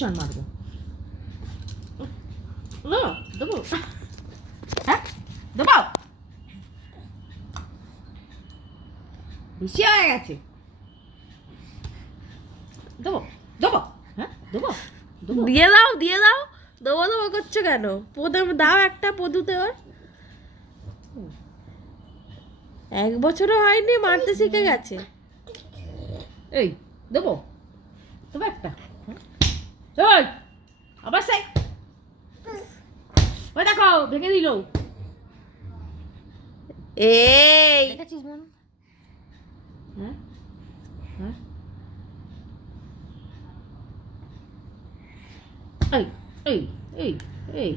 চল মারবো না দেবো হ্যাঁ দেবো বেশি হয়ে গেছে দেবো দেবো হ্যাঁ দেবো দেবো দিয়ে দাও দেবো দেবো করছো কেন? প্রথমে দাও একটা পদুতে ওর। 1 বছরও হয়নি মারতে শিখে গেছে। এই দেবো দেবো একটা ওই আবার সেই ওই দেখো ভেঙে দিল এই দেখেছিস মন হ্যাঁ হ্যাঁ এই এই এই এই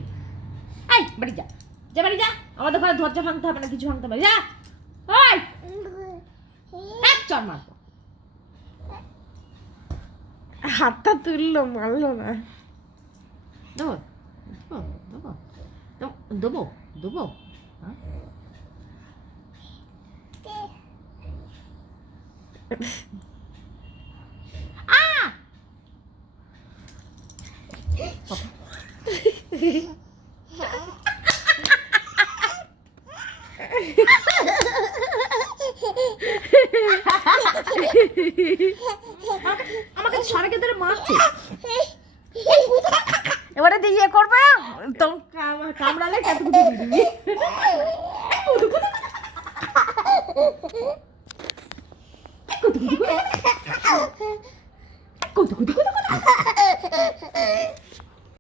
এই বাড়ি যা যা বাড়ি যা আমাদের ঘরে দরজা ভাঙতে হবে না কিছু ভাঙতে হবে যা ওই এক চর মারবো হাতটা তুললো, মারলো না। দেবো দেবো দেবো দেবো দেবো হ্যাঁ আমাকে সারাকে ধরে মারছে এবারে যে ইয়ে করবে তো কামড়ালে কতটুকু দিয়ে দিবি কত